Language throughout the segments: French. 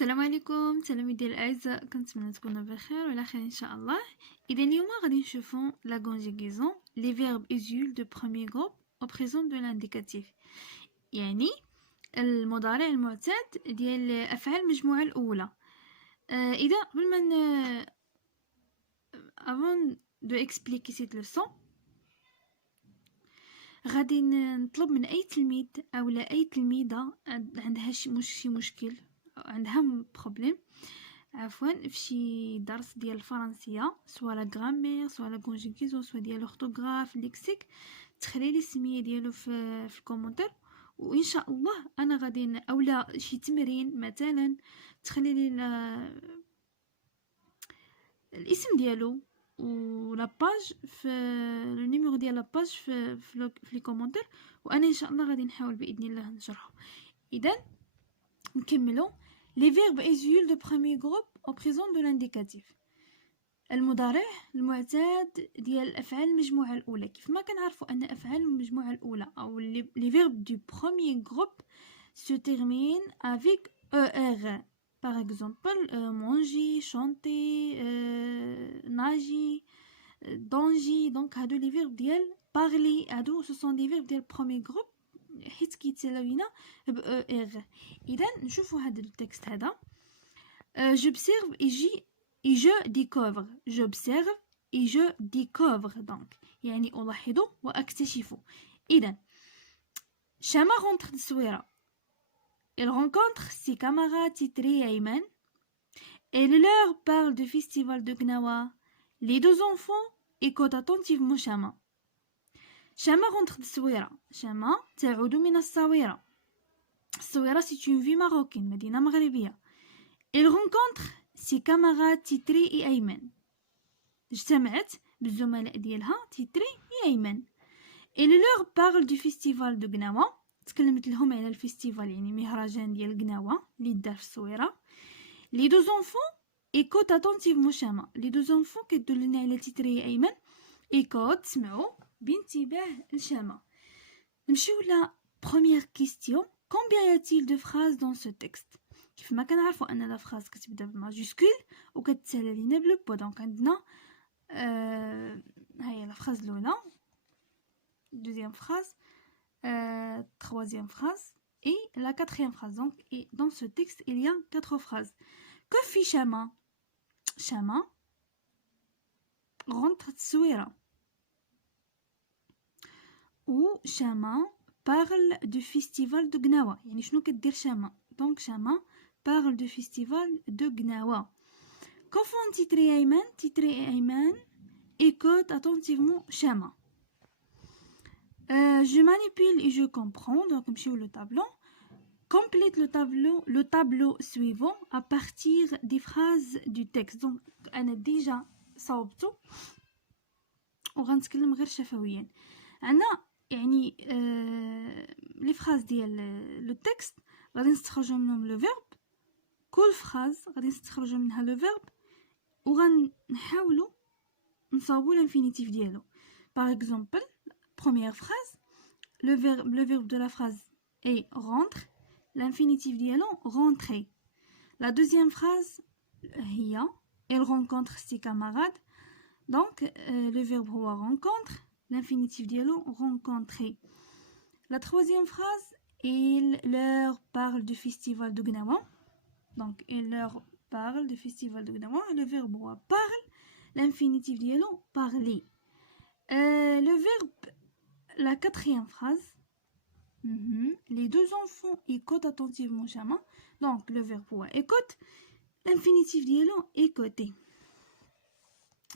السلام عليكم تلاميذي الاعزاء، كنتمنى تكونوا بخير وعلى خير ان شاء الله. اذا اليوم غادي نشوفوا لا كونجيغيزون لي فيرب ايزول دو بروميير جروب او بريزون دو لانديكاتيف، يعني المضارع المعتاد ديال افعال المجموعه الاولى. اذا قبل ما avant de expliquer cette leçon غادي نطلب من اي تلميذ او لا اي تلميذه عندها شي مشكل، عندها بروبليم عفوا في شي درس ديال الفرنسيه، سواء لا غرامير سواء لا كونجيغيزون سواء ديال الاورثوغراف ليكسيك، تخلي لي السميه ديالو في الكومونتير، وان شاء الله انا غادي اولا شي تمرين مثلا تخلي لي الاسم ديالو ولا باج في لو نيميرو ديال لا باج في لي كومونتير، وانا ان شاء الله غادي نحاول باذن الله نشرحه. اذا نكملوا لي فيرب ايزول دو بروميير جروب او بريزون دو لانديكاتيف، المضارع المعتاد ديال الافعال المجموعه الاولى. كيف ما كنعرفوا ان افعال المجموعه الاولى او لي فيرب دو بروميير جروب se terminent avec er. Par exemple, manger, chanter, nager, danger. Donc, هادو les verbes ديال parler. هادو ce sont des verbes ديال premier groupe حيت كيتسالاو لينا ب er. إذا نشوفوا هذا التكست هذا. J'observe et je découvre. J'observe et je découvre. Donc, يعني ألاحظ وأكتشف. إذا شما rentre التصويرة. Il rencontre ses camarades titrés Ayman. Elle leur parle du festival de Gnawa. Les deux enfants écoutent attentivement Chama. Chama rentre de Souira. Chama تعود من الصويرة. الصويرة c'est une ville marocaine, مدينة مغربية. Elle rencontre ses camarades titrés Ayman. اجتمعت بالزملاء ديالها تيتري أيمن. Elle leur parle du festival de Gnawa. تكلمت لهم على الفيستيفال، يعني مهرجان ديال قناوة اللي دار في الصويره. لي دو زونفون ايكوت اتونتيفمون شاما. لي دو زونفون كيدلنا على تيتري ايمن، ايكوت سمعوا بانتباه لشاما. نمشيو لا بروميير كيستيون. كومبيان ياتيل دو فراز دون سو تيكست؟ كيف ما كنعرفوا ان لا فراز كتبدا بماجيسكول وكتسالى لينا بلو بو. دونك عندنا هاهي لا فراز الاولى، دوزيام فراز، troisième phrase et la quatrième phrase. Donc, et dans ce texte, il y a 4 phrases. Que fit Chama? Chama rentre Tsouira. Ou Chama parle du festival de Gnawa. يعني شنو كدير Chama? Donc Chama parle du festival de Gnawa. Que font Titri et Ayman? Titri et Ayman écoutent attentivement Chama. Je manipule et je comprends. Donc, le tableau. Complète le tableau suivant à partir des phrases du texte. Donc, أنا déjà صوبته وغنتكلم غير شفويا. أنا يعني les phrases ديال le texte غادي نستخرجوا منهم le verbe. كل phrase غادي نستخرجوا منها le verbe وغنحاولوا نصاوبوا l'infinitif ديالو. Par exemple, première phrase, le verbe de la phrase est rentre, l'infinitif dialo rentrer. La deuxième phrase, hiya, elle rencontre ses camarades. Donc le verbe huwa rencontre, l'infinitif dialo rencontrer. La troisième phrase, il leur parle du festival de Gnawa. Donc il leur parle du festival de Gnawa. Le verbe huwa parle, l'infinitif dialo parler. Le verbe, la quatrième phrase, les deux enfants écoutent attentivement Chama. Donc le verbe pour écoute, l'infinitif dialo écouter.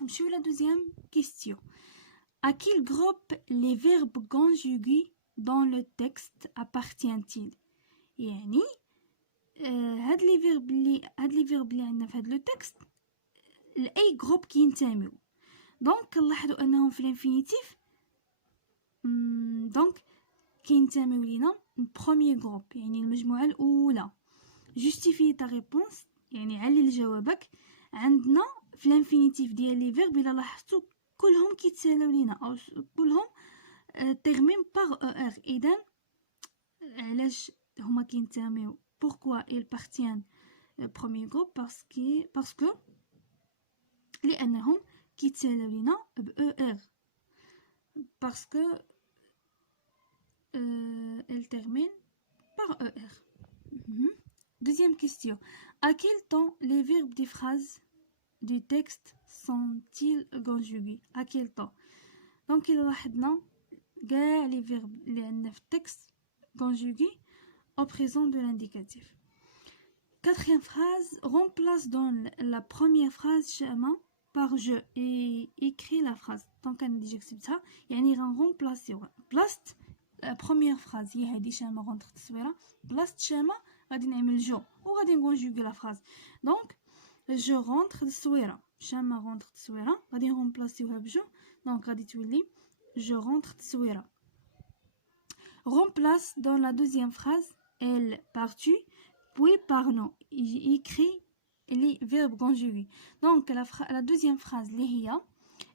Je suis la deuxième question. À quel groupe les verbes conjugués dans le texte appartiennent-ils? يعني هاد لي فيرب اللي عندنا في هاد لو تكست لاي جروب كينتميو. دونك كنلاحظوا انهم في الانفينيتيف دونك كينتميو لينا البروميير جروب، يعني المجموعه الاولى. جوستيفي تا ريبونس، يعني علل جوابك. عندنا في الانفينيتيف ديال لي فيرب الا لاحظتوا كلهم كيتسالاو لينا او كلهم تيرمين باغ ار. اذا علاش هما كينتميو؟ pourquoi ils appartiennent premier groupe parce que لأنهم كيتسالاو لينا ب ER parce que elle termine par ER. Deuxième question. À quel temps les verbes des phrases du texte sont-ils conjugués? À quel temps? Donc il لاحظنا كاع les verbes اللي عندنا في التكست conjugués au présent de l'indicatif. Quatrième phrase, remplace dans la première phrase schéma par je et écris la phrase. Donc انا ديجا كتبتها يعني غنرومبلاسيو بلاصت la première phrase هي هذه شامه غندخل التصويره بلاصت شامه غادي نعمل جو وغادي نكونجوغي لا phrase. دونك جو رونتر التصويره شامه غونتر التصويره غادي نرومبلاسيوها بجو دونك غادي تولي جو رونتر التصويره. Remplace dans la deuxième phrase elle par-tu puis par nous. Écrit les verbes conjugués. Donc la deuxième phrase اللي هي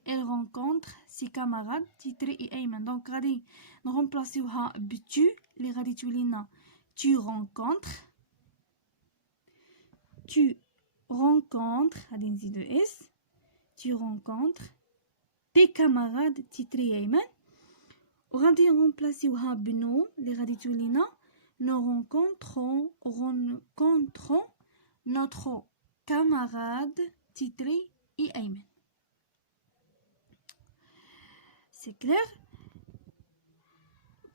elle rencontre ses camarades Titri et Ayman. Donc غادي نرومبلاسيوها بتو اللي غادي تولي لنا tu rencontres غادي نزيدو اس tu rencontres tes camarades Titri et Ayman وغادي نرومبلاسيوها بنو اللي غادي تولي لنا nous rencontrons notre camarade Titri et Ayman. C'est clair?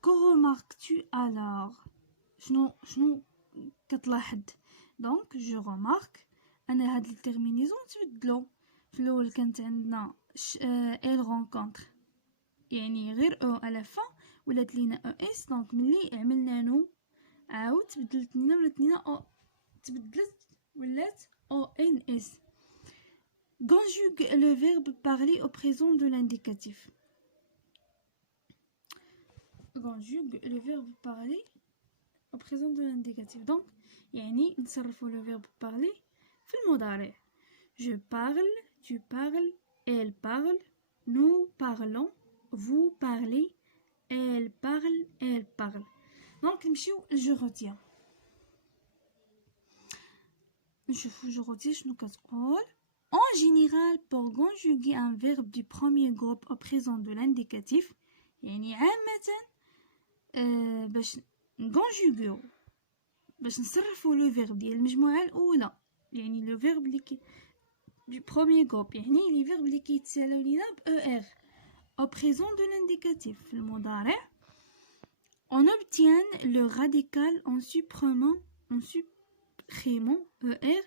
Que remarques-tu alors? شنو كتلاحظ؟ donc je remarque أنا هاد الترمينيزون تبدلو. في الأول كانت عندنا elle rencontre يعني غير او على فا ولات لينا او اس. دونك ملي عملنا نو عاود تبدلت لينا ولات لينا او تبدلت ولات او ان اس. conjugue le verbe parler au présent de l'indicatif. conjugue le verbe parler au présent de l'indicatif. donc يعني نصرفوا le verbe parler في المضارع. je parle, tu parles, elle parle, nous parlons, vous parlez, elle parle. donc نمشيو je retiens. نشوفو je retiens شنو كتقول. En général, pour conjuguer un verbe du premier groupe au présent de l'indicatif يعني عامة باش نكونجوغيو باش نصرفو لو فيرب ديال المجموعة الأولى يعني لو فيرب اللي du premier groupe يعني لي فيرب اللي كيتسالاو لينا ب ER au présent de l'indicatif في المضارع. On obtient le radical en supprimant ER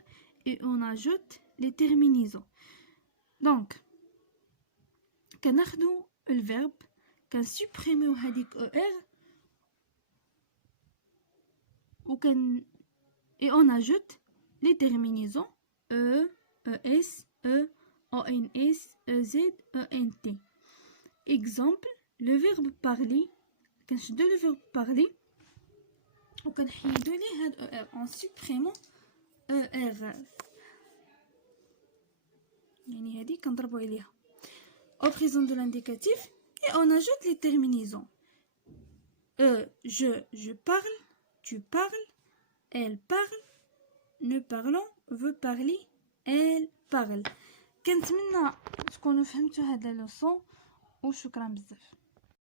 et on ajoute les terminaisons. donc كناخدو الفيرب كنسوبريميو هذيك ER et on ajoute les terminaisons E, ES, E, ONS, EZ, ENT. exemple le verbe parler كنشدو le verbe parler وكنحيدو ليه هاد ER en supprimant ER يعني هادي كنضربو عليها au présent de l'indicatif et on ajoute les terminaisons. Je parle, tu parles, elle parle, nous parlons, vous parlez, elle parle. كنتمنى تكونوا فهمتوا هذا اللوسون وشكرا بزاف.